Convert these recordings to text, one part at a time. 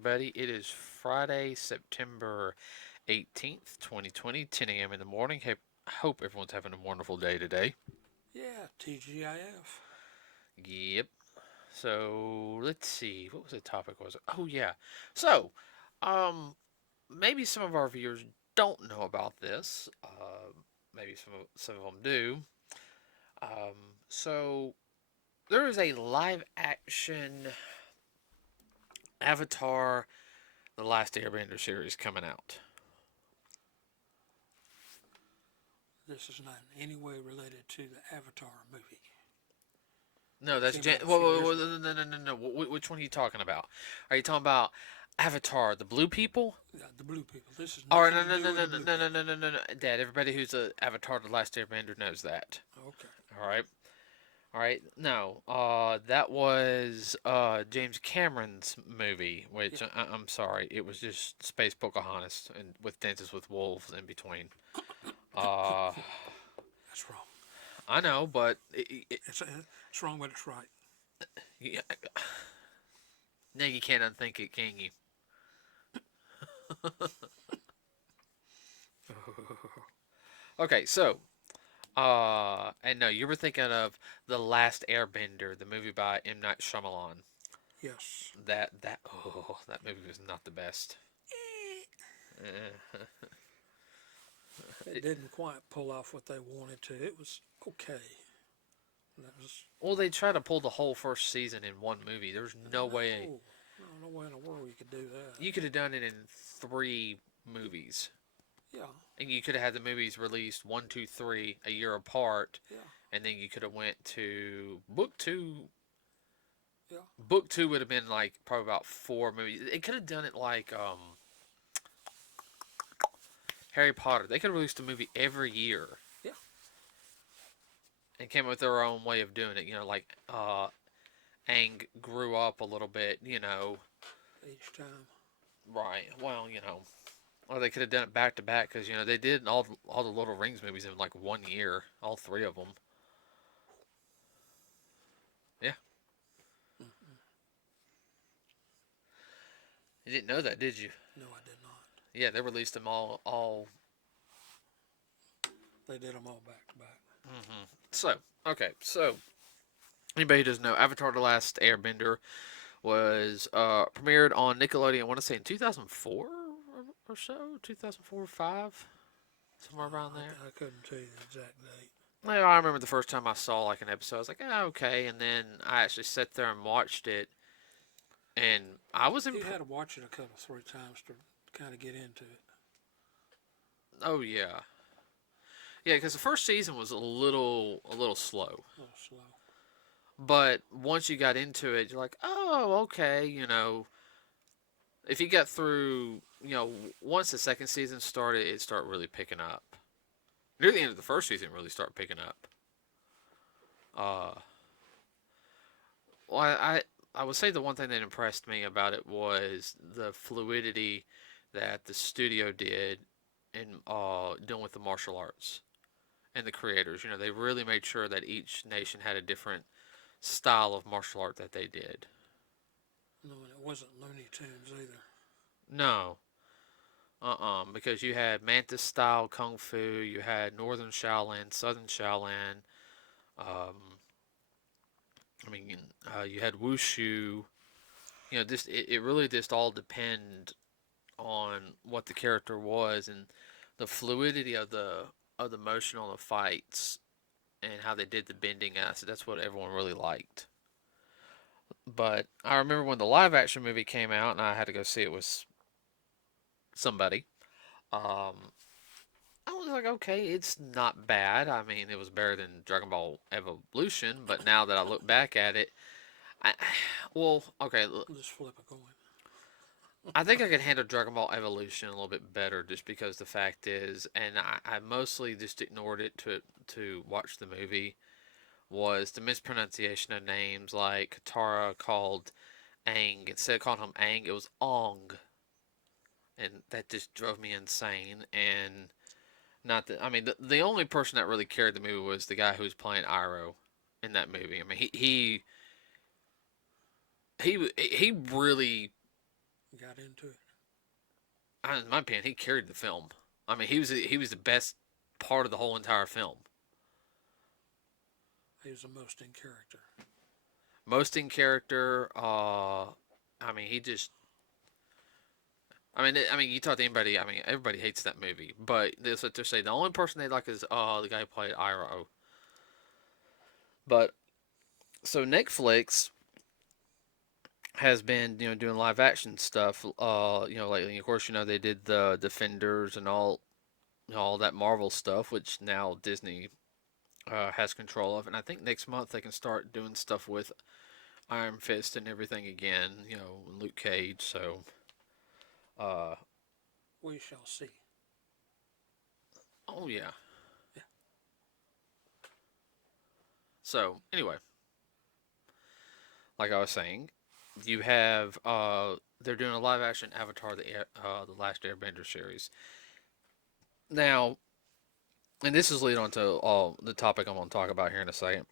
everybody. It is Friday, September 18th, 2020, 10 a.m. in the morning. Hey, hope everyone's having a wonderful day today. Yeah, TGIF. Yep. So, let's see. What was the topic was it? Oh, yeah. So, um, maybe some of our viewers don't know about this. Maybe some of them do. So there is a live action Avatar The Last Airbender series coming out. This is not in any way related to the Avatar movie. No, That that's came out a few whoa, years whoa, ago. no. Which one are you talking about? Are you talking about Avatar, the blue people? Yeah, the blue people. This has All right, nothing to do with the blue people. no. Dad, everybody who's a Avatar, the Last Airbender knows that. Okay. All right, all right. No, that was James Cameron's movie, which Yeah, I'm sorry, it was just Space Pocahontas and with Dances with Wolves in between. Uh, that's wrong. I know, but It's wrong, but it's right. yeah, now you can't unthink it, can you? Okay, so and no, you were thinking of The Last Airbender, the movie by M. Night Shyamalan. Yes. That movie was not the best. It didn't quite pull off what they wanted to. It was okay. That was Well, they tried to pull the whole first season in one movie. There's no way no way in the world you could do that. you could have done it in 3 movies, Yeah, and you could have had the movies released 1, 2, 3 a year apart, yeah, and then you could have went to book two. yeah, Book two would have been like probably about 4 movies. They could have done it like Harry Potter. They could have released a movie every year yeah. and came up with their own way of doing it. Like Aang grew up a little bit. Each time. Right. Well, or they could have done it back to back because they did all the Lord of the Rings movies in like one year, all 3 of them. Yeah, Mm-mm. you didn't know that, did you? No, I did not. Yeah, they released them all. They did them all back to back. So okay, so anybody who doesn't know, Avatar: The Last Airbender was premiered on Nickelodeon. I want to say in 2004 or so, 2004 or five, somewhere around there. I couldn't tell you the exact date. Well, I remember the first time I saw like an episode, I was like, okay, and then I actually sat there and watched it, and I was You impressed. had to watch it a couple, 3 times to kind of get into it. Oh yeah, yeah, because the first season was a little slow, A little slow. but once you got into it, you're like, oh, okay, if you got through, once the second season started, it started really picking up. Near the end of the first season, it really started picking up. Uh, well, I would say the one thing that impressed me about it was the fluidity that the studio did in dealing with the martial arts and the creators. They really made sure that each nation had a different style of martial art that they did. No, and it wasn't Looney Tunes either. No, because you had Mantis style kung fu, you had Northern Shaolin, Southern Shaolin. Um, you had wushu. This it really just all depend on what the character was and the fluidity of the motion on the fights and how they did the bending acid. That's what everyone really liked. But I remember when the live action movie came out and I had to go see it with somebody. Um, I was like, okay, it's not bad. I mean, it was better than Dragon Ball Evolution, but now that I look back at it, I, well, okay, We'll just flip a coin. I think I could handle Dragon Ball Evolution a little bit better just because the fact is, and I mostly just ignored it to watch the movie, was the mispronunciation of names like Katara called Aang. Instead of calling him Aang, it was Ong. And that just drove me insane. And not that, I mean, the only person that really carried the movie was the guy who was playing Iroh in that movie. I mean, he really got into it. In my opinion, he carried the film. I mean, he was the best part of the whole entire film. He was the most in character. Most in character. I mean, he just. I mean, you talk to anybody. I mean, everybody hates that movie, but that's what they're saying. The only person they like is the guy who played Iroh. But so Netflix has been doing live action stuff. Lately. Of course, they did the Defenders and all that Marvel stuff, which now Disney has control of. And I think next month they can start doing stuff with Iron Fist and everything again. Luke Cage. So, uh, We shall see. oh yeah. Yeah. So anyway, like I was saying, you have they're doing a live action Avatar the Last Airbender series now, and this is lead on to the topic I'm going to talk about here in a second.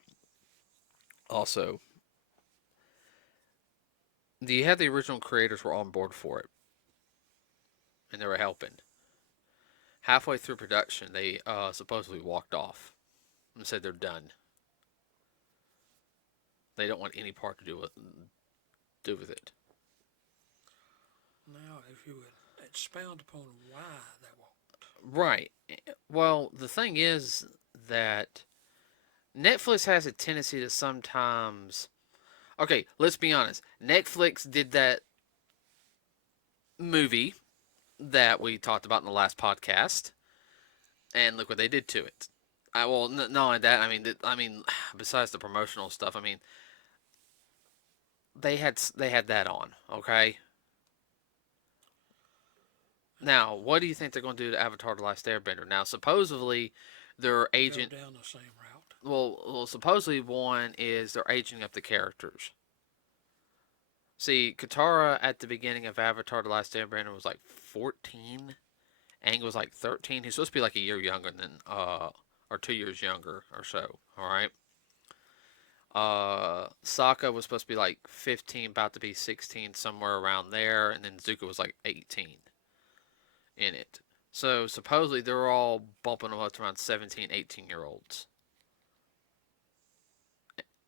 Also, you had the original creators were on board for it, and they were helping. Halfway through production, they supposedly walked off and said they're done. They don't want any part to do with it. Now, if you would expound upon why they walked. Right. Well, the thing is that Netflix has a tendency to sometimes. Okay, let's be honest. Netflix did that movie that we talked about in the last podcast, and look what they did to it. Not only that. I mean, besides the promotional stuff, I mean, they had that on. Okay. Now, what do you think they're going to do to Avatar: The Last Airbender? Now, supposedly, their agent. Go down the same route. Well, supposedly one is they're aging up the characters. See, Katara at the beginning of Avatar: The Last Airbender was like 14. Aang was like 13. He's supposed to be like a year younger than, or 2 years younger or so. All right. Sokka was supposed to be like 15, about to be 16, somewhere around there, and then Zuko was like 18 in it. So supposedly they're all bumping them up to around 17, 18-year-olds.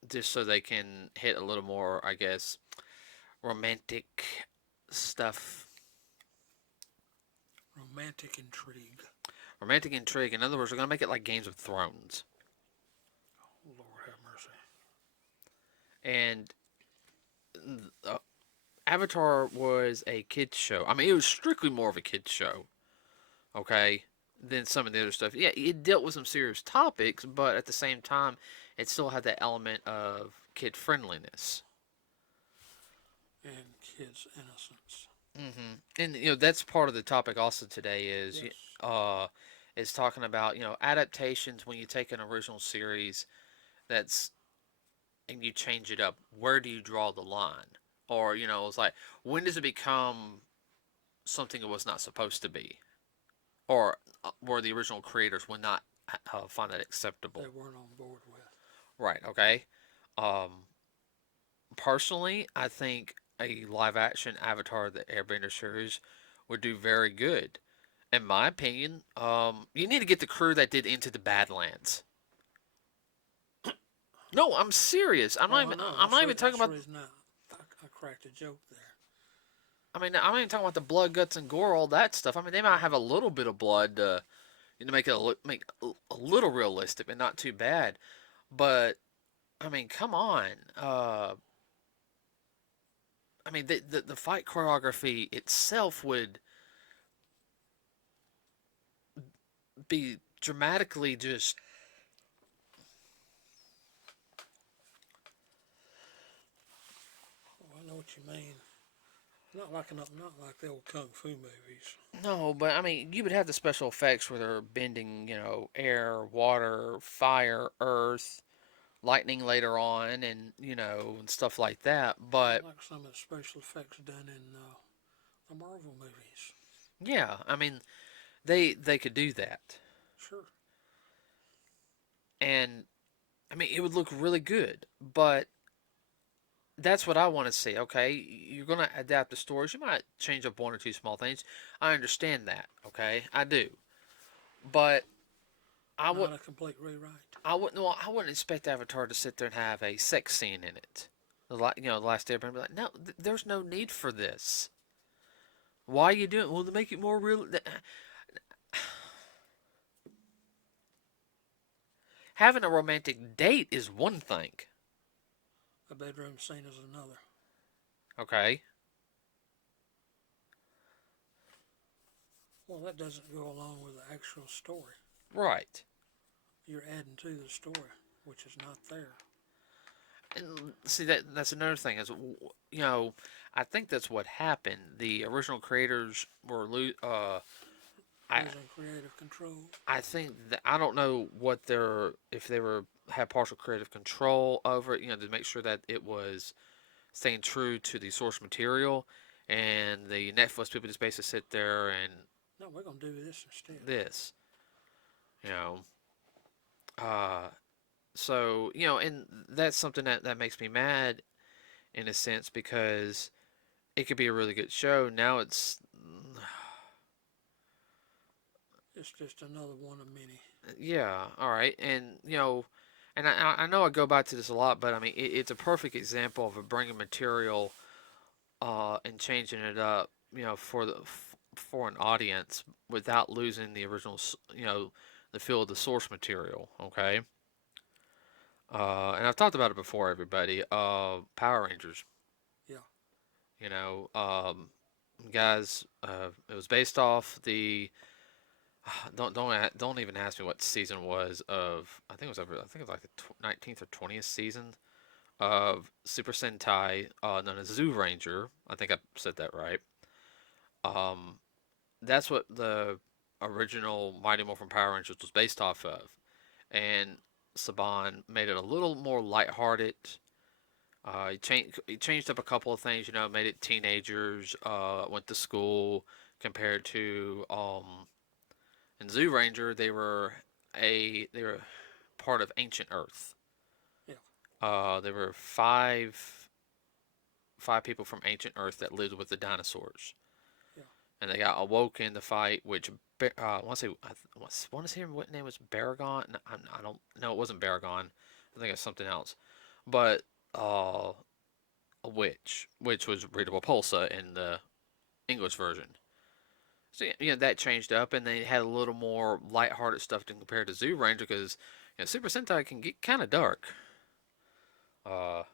Just so they can hit a little more, I guess, romantic stuff. Romantic intrigue. Romantic intrigue. In other words, we're going to make it like Games of Thrones. Oh, Lord have mercy. And Avatar was a kids show. I mean, it was strictly more of a kids show. Okay? Than some of the other stuff. Yeah, it dealt with some serious topics, but at the same time, it still had that element of kid friendliness. And kids' innocence. And that's part of the topic also today is Yes. is talking about adaptations when you take an original series that's and you change it up. Where do you draw the line? Or it's like when does it become something it was not supposed to be, or where the original creators would not find that acceptable. They weren't on board with. Right. Okay. Um, Personally, I think a live action Avatar the Airbender series would do very good. In my opinion, you need to get the crew that did Into the Badlands. No, I'm serious. I know. I'm not even talking that's the about. reason I cracked a joke there. I mean, I'm not even talking about the blood, guts, and gore, all that stuff. I mean, they might have a little bit of blood to, make it make a little realistic, but not too bad. But I mean, come on. I mean, the fight choreography itself would be dramatically just. Oh, I know what you mean. Not like the old kung fu movies. No, but I mean, you would have the special effects where they're bending, air, water, fire, earth, lightning later on, and and stuff like that. But Like some of the special effects done in the Marvel movies. yeah, I mean, they could do that, Sure. and I mean, it would look really good. But That's what I want to see. Okay, you're gonna adapt the stories. You might change up one or two small things. I understand that. Okay, I do. But I would, Not a complete rewrite. Well, I wouldn't expect Avatar to sit there and have a sex scene in it. The last Airbender, be like, no, there's no need for this. Why are you doing it? Well, to make it more real. Having a romantic date is one thing. A bedroom scene is another. Okay. Well, that doesn't go along with the actual story. Right. You're adding to the story, which is not there. And see that's another thing is I think that's what happened. The original creators were I Losing creative control. I think that I don't know what their if they were had partial creative control over it, to make sure that it was staying true to the source material, and the Netflix people just basically sit there and No, we're going to do this instead. this, you know, uh, so and that's something that makes me mad in a sense because it could be a really good show. Now It's just another one of many. yeah, all right, and and I know I go back to this a lot, but I mean it's a perfect example of a bringing material and changing it up, for an audience without losing the original, the feel of the source material. Okay, and I've talked about it before, everybody. Power Rangers. Yeah. You know, guys, it was based off the. Don't even ask me what season was of. I think it was over. I think it was like the 19th or 20th season of Super Sentai, known as Zoo Ranger. I think I said that right. Um, that's what the original Mighty Morphin Power Rangers was based off of, and Saban made it a little more lighthearted. He changed up a couple of things, made it teenagers, went to school, compared to in Zoo Ranger they were part of ancient Earth. Yeah. There were five people from ancient Earth that lived with the dinosaurs, Yeah. and they got awoken in the fight. Which I want to say, I want to say what name was Baragon. No, I don't know. It wasn't Baragon. I think it's something else. But uh, a witch, which was readable Pulsa in the English version. So that changed up, and they had a little more lighthearted stuff to compare to Zoo Ranger because Super Sentai can get kind of dark. Uh,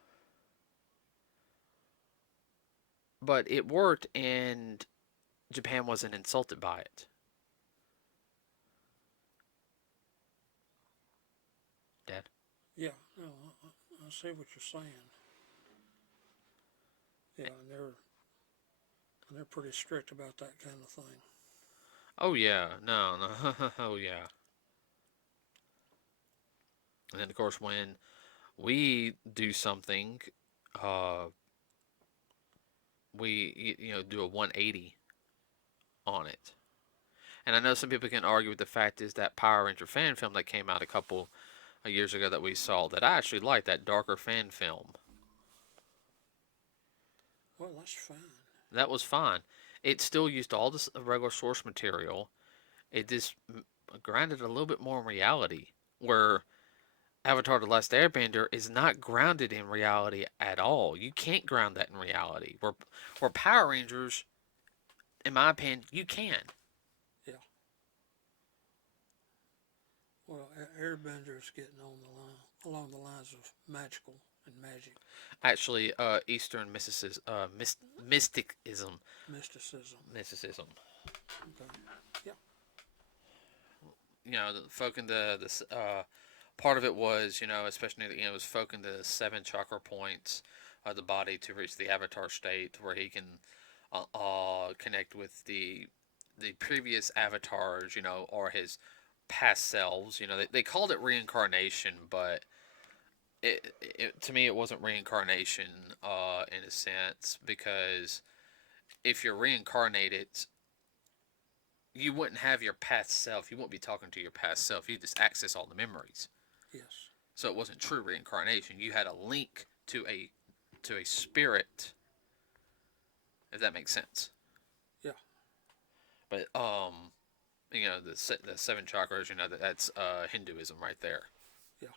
but it worked, and Japan wasn't insulted by it. Dad. Yeah. No, I see what you're saying. Yeah, and they're pretty strict about that kind of thing. Oh yeah, no, no, oh yeah. And then of course when we do something, uh, we do a 180 on it. And I know some people can argue with the fact is that Power Ranger fan film that came out a couple of years ago that we saw that I actually liked that darker fan film. Well, that's fine. That was fine. It still used all this regular source material. It just grounded a little bit more in reality, where Avatar: The Last Airbender is not grounded in reality at all. You can't ground that in reality. Where Power Rangers, in my opinion, you can. Yeah. Well, Airbenders getting on the line along the lines of magical and magic. Actually, Eastern mysticism, mysticism, Mysticism. mysticism. Okay. Yeah. The folk in the part of it was especially it was folk in the seven chakra points of the body to reach the avatar state where he can connect with the previous avatars, or his past selves. They called it reincarnation, but to me it wasn't reincarnation in a sense, because if you're reincarnated, you wouldn't have your past self. You wouldn't be talking to your past self. You just access all the memories. Yes. So it wasn't true reincarnation. You had a link to a spirit, if that makes sense. Yeah. But the seven chakras, that's Hinduism right there. Yeah.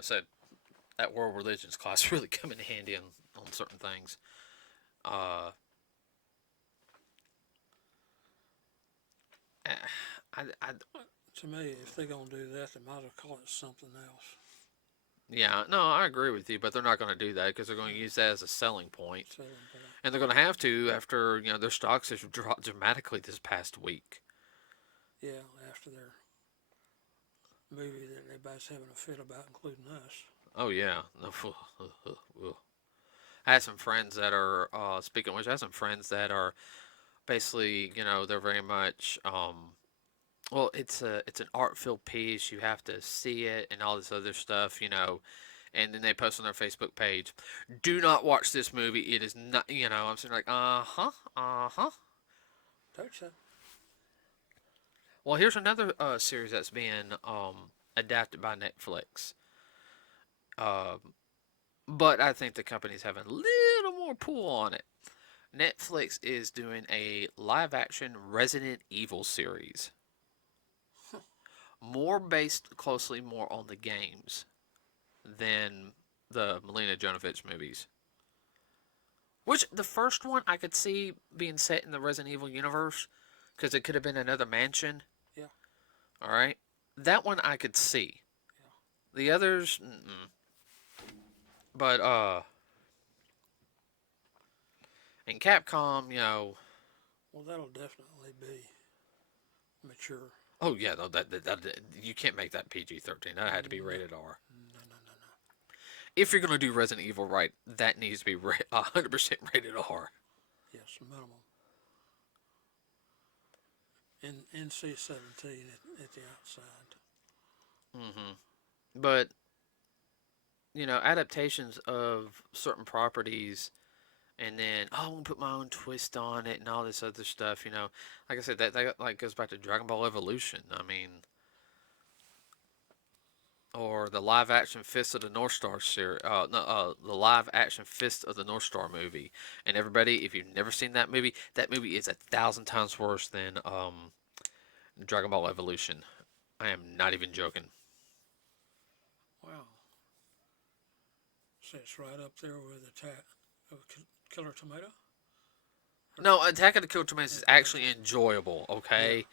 So that world religions class really come in handy on certain things. Uh, I To me, if they're gonna do that, they might as well call it something else. Yeah, no, I agree with you, but they're not going to do that because they're going to use that as a selling point, Selling point. and they're going to have to after their stocks have dropped dramatically this past week. Yeah, after their movie that everybody's having a fit about, including us. Oh yeah, I had some friends that are speaking of which, I have some friends that are basically they're very much well, it's an art filled piece. You have to see it and all this other stuff. And then they post on their Facebook page, "Do not watch this movie. It is not." I'm saying like, Don't you? Well, here's another series that's being adapted by Netflix. But I think the company's having a little more pull on it. Netflix is doing a live action Resident Evil series. More based closely more on the games than the Melina Jovovich movies. Which the first one I could see being set in the Resident Evil universe because it could have been another mansion. Yeah. All right. That one I could see. Yeah. The others, but in Capcom, Well, that'll definitely be mature. oh yeah, no, that you can't make that PG-13. That had to be rated R. No. If you're gonna do Resident Evil right, that needs to be 100% rated R. Yes, minimum. NC-17 at the outside. But adaptations of certain properties, and then I'm gonna put my own twist on it and all this other stuff. Like I said, that like goes back to Dragon Ball Evolution. I mean, or the live action Fist of the North Star series. No, the live action Fist of the North Star movie. And everybody, if you've never seen that movie is 1,000 times worse than Dragon Ball Evolution. I am not even joking. Wow. So it's right up there with Attack of Killer Tomato? No, Attack of the Killer Tomatoes is actually enjoyable. Okay. Yeah.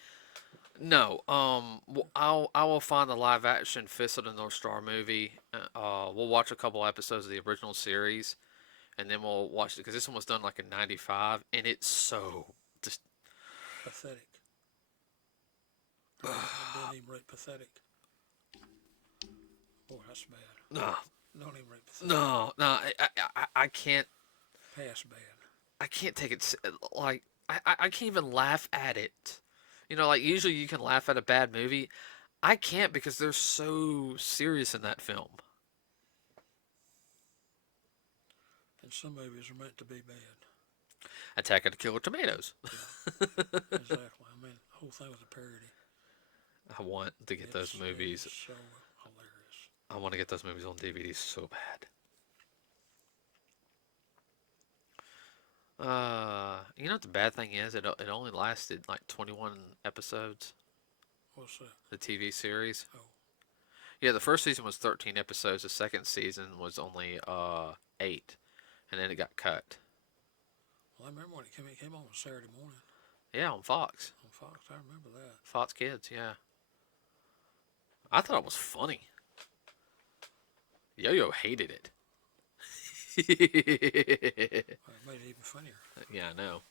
No, I will find the live action Fist of the North Star movie. We'll watch a couple episodes of the original series, and then we'll watch it because this one was done like in '95, and it's so just pathetic. Don't even rate pathetic. Boy, that's bad. No, don't even rate pathetic. No, I can't. Pass bad. I can't take it like I can't even laugh at it. Like usually you can laugh at a bad movie. I can't because they're so serious in that film. And some movies are meant to be bad. Attack of the Killer Tomatoes. Yeah, exactly. I mean, the whole thing was a parody. I want to get those movies. It's so hilarious. I want to get those movies on DVD so bad. What the bad thing is? It only lasted like 21 episodes. What's that? The TV series. Oh. Yeah, the first season was 13 episodes. The second season was only 8, and then it got cut. Well, I remember when it came on Saturday morning. Yeah, on Fox. On Fox, I remember that. Fox Kids, yeah. I thought it was funny. Yo-Yo hated it. Well, it made it even funnier. Yeah, I know.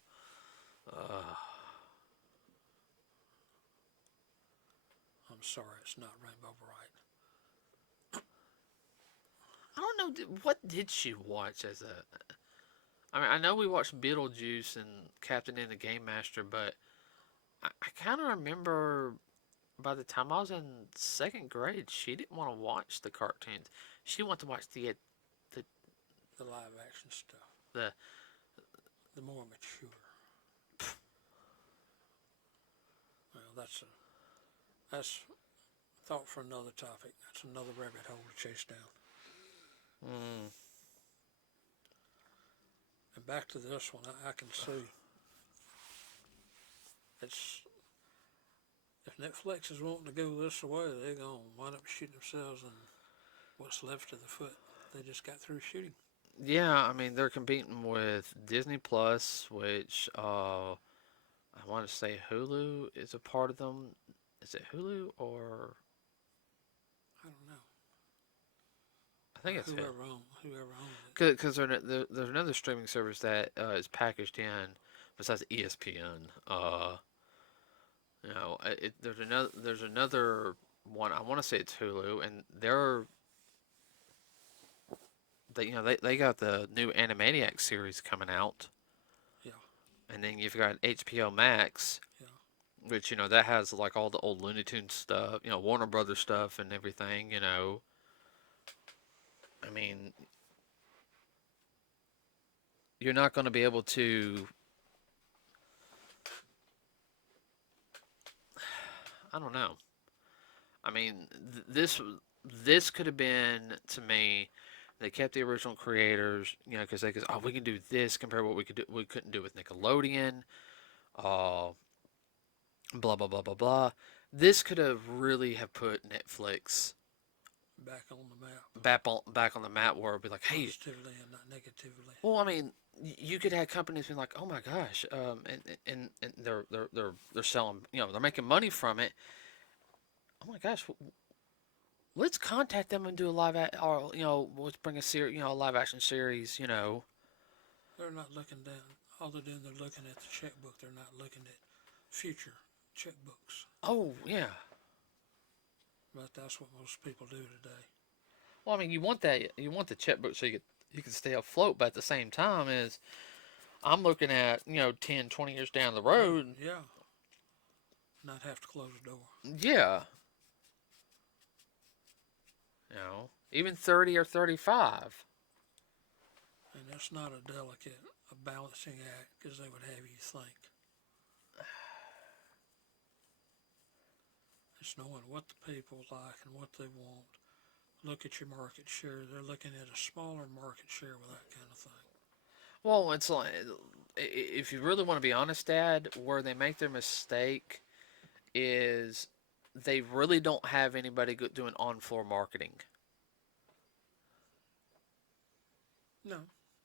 I'm sorry, it's not Rainbow Bright. I don't know, what did she watch as a... I mean, I know we watched Beetlejuice and Captain and the Game Master, but I kind of remember by the time I was in 2nd grade, she didn't want to watch the cartoons. She wanted to watch the live action stuff. The more mature. Well, that's thought for another topic. That's another rabbit hole to chase down. Mm. And back to this one, I can see it's if Netflix is wanting to go this way, they're gonna wind up shooting themselves in what's left of the foot. They just got through shooting. Yeah, I mean they're competing with Disney Plus, which I want to say Hulu is a part of them. Is it Hulu or I don't know. I think it's Hulu? Whoever owns it. Because there's another streaming service that is packaged in besides ESPN. There's another one. I want to say it's Hulu, and they got the new Animaniacs series coming out, Yeah, and then you've got HBO Max, yeah. which that has like all the old Looney Tunes stuff, Warner Brothers stuff and everything. I mean, you're not going to be able to. I don't know. I mean, this could have been to me. They kept the original creators, because we can do this compared to what we couldn't do with Nickelodeon. Uh, blah blah blah blah blah. This could have really have put Netflix Back on the map. back on the map where it'd be like, hey, positively and not negatively. well, I mean, you could have companies being like, oh my gosh, and they're selling, they're making money from it. Oh my gosh, let's contact them and do a or let's bring a live action series. They're not looking down. All they're doing, they're looking at the checkbook. They're not looking at future checkbooks. Oh yeah. But that's what most people do today. Well, I mean, you want the checkbook so you can stay afloat, but at the same time is I'm looking at 10, 20 years down the road. Yeah. Not have to close the door. Yeah. Even 30 or 35. And that's not a balancing act, because they would have you think. It's knowing what the people like and what they want. Look at your market share. They're looking at a smaller market share with that kind of thing. Well, it's like, if you really want to be honest, Dad, where they make their mistake is they really don't have anybody doing on-floor marketing. No,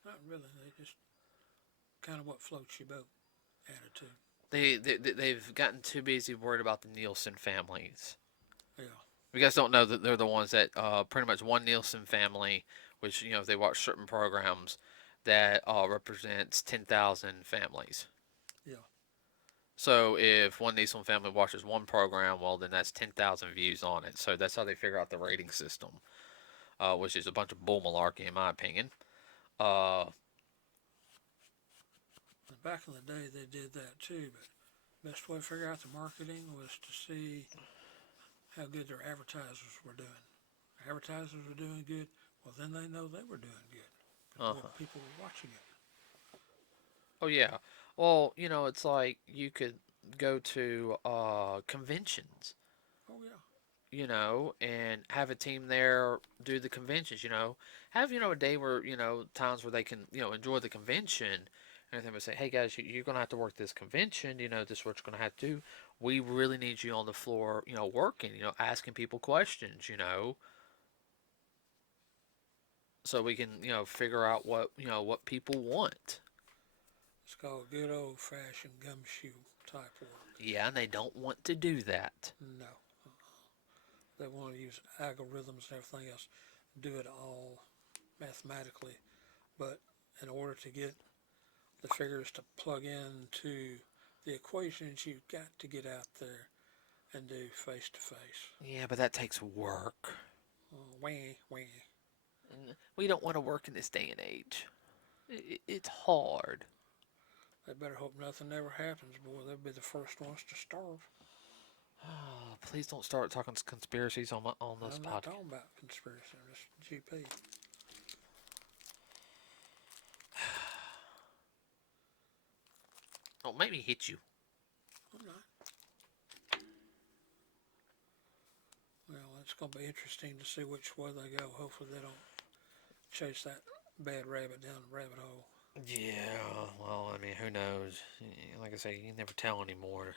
not really. They just kind of what floats your boat attitude. They've gotten too busy worried about the Nielsen families. Yeah. You guys don't know that they're the ones that pretty much one Nielsen family, which if they watch certain programs, that represents 10,000 families. Yeah. So if one Nielsen family watches one program, well then that's 10,000 views on it. So that's how they figure out the rating system, which is a bunch of bull malarkey in my opinion. Back in the day, they did that too, but best way to figure out the marketing was to see how good their advertisers were doing. Advertisers were doing good, well then they know they were doing good. People were watching it. Oh yeah. Well, it's like you could go to conventions. Oh yeah. And have a team there do the conventions. Have a day where times where they can enjoy the convention. And they would say, hey guys, you're going to have to work this convention. This is what you're going to have to do. We really need you on the floor, working, asking people questions, so we can, figure out what people want. It's called good old fashioned gumshoe type work. Yeah, and they don't want to do that. No. They want to use algorithms and everything else, do it all mathematically. But in order to get the figures to plug into the equations, you've got to get out there and do face to face. Yeah, but that takes work. Wah. We don't want to work in this day and age. It's hard. They better hope nothing ever happens, boy. They'll be the first ones to starve. Oh, please don't start talking conspiracies on this podcast. I'm not talking about conspiracy. I'm just GP. Oh, maybe hit you. I'm not. Well, it's going to be interesting to see which way they go. Hopefully they don't chase that bad rabbit down the rabbit hole. Yeah, well, I mean, who knows? Like I say, you can never tell anymore.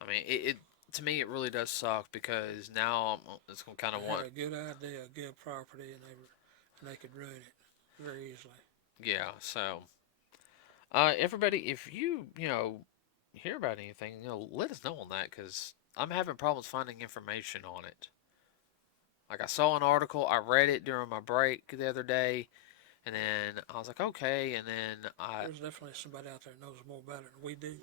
I mean, it to me it really does suck because now it's gonna kind of They had want. a good idea, a good property, and they could ruin it very easily. Yeah, so everybody, if you hear about anything, let us know on that because I'm having problems finding information on it. Like I saw an article, I read it during my break the other day, and then I was like, okay, and then I, There's definitely somebody out there that knows more about it than we do.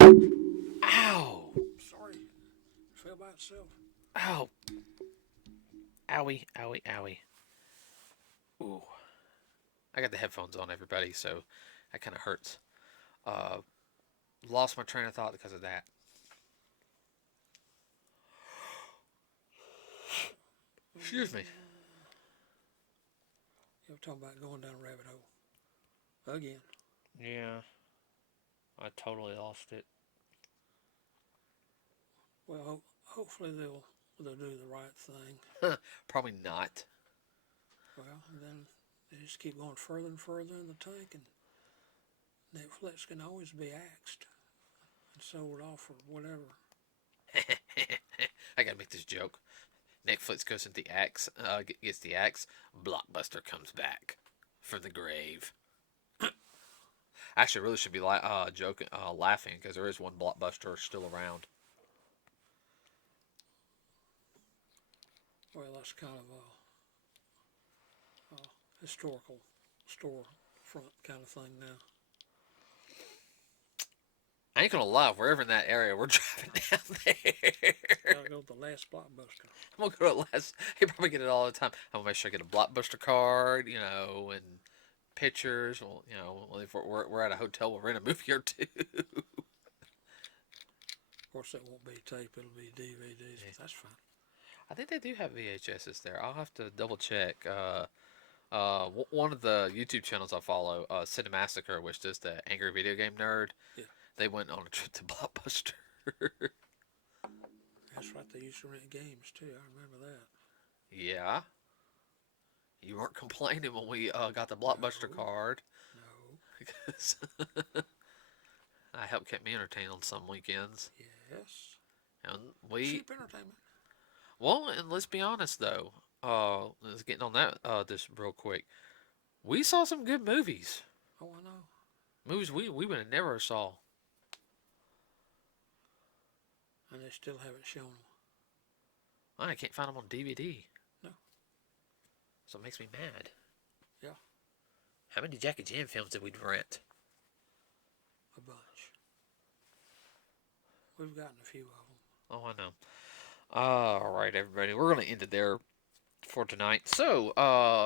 ow, Sorry, it fell by itself. ow, owie, owie, owie. Ooh, I got the headphones on, everybody, so that kind of hurts. Uh, Lost my train of thought because of that. Excuse me. You're talking about going down a rabbit hole again. Yeah, I totally lost it. Well, hopefully they'll do the right thing. Probably not. Well, and then they just keep going further and further in the tank, and Netflix can always be axed and sold off for whatever. I gotta make this joke. Netflix goes into the axe, gets the axe. Blockbuster comes back from the grave. Actually, I really should be joking, laughing because there is one Blockbuster still around. Well, that's kind of a historical storefront kind of thing now. I ain't gonna lie, if we're ever in that area, we're driving down there. Gotta go to the last Blockbuster. I'm gonna go to last. He probably get it all the time. I'm gonna make sure I get a Blockbuster card, and pictures. Well, if we're at a hotel, we'll rent a movie or two. Of course, it won't be tape; it'll be DVDs. Yeah. But that's fine. I think they do have VHSs there. I'll have to double check. One of the YouTube channels I follow, Cinemassacre, which does the Angry Video Game Nerd, Yeah, they went on a trip to Blockbuster. that's right. They used to rent games too. I remember that. Yeah, you weren't complaining when we got the Blockbuster No, card. no. Because that helped keep me entertained on some weekends. Yes. And Cheap entertainment. well, and let's be honest though, let's get on that this real quick. We saw some good movies. Oh, I know. Movies we would have never saw. And they still haven't shown them. I can't find them on DVD. No. So it makes me mad. Yeah. How many Jackie Chan films did we rent? A bunch. We've gotten a few of them. Oh, I know. All right, everybody. We're going to end it there for tonight. So,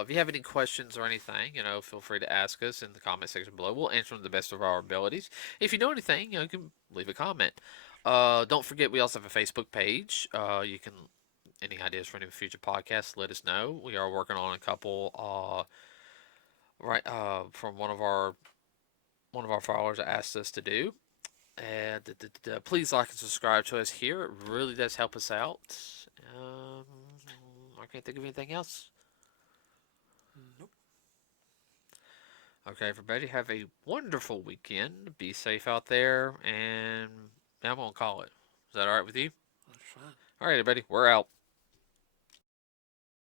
if you have any questions or anything, feel free to ask us in the comment section below. We'll answer them to the best of our abilities. If you know anything, you can leave a comment. Don't forget, we also have a Facebook page. You can, any ideas for any future podcasts, let us know. We are working on a couple, from one of our followers asked us to do. And please like and subscribe to us here. It really does help us out. I can't think of anything else. Nope. Okay, everybody, have a wonderful weekend. Be safe out there, and I'm going to call it. Is that all right with you? That's fine. All right, everybody, we're out.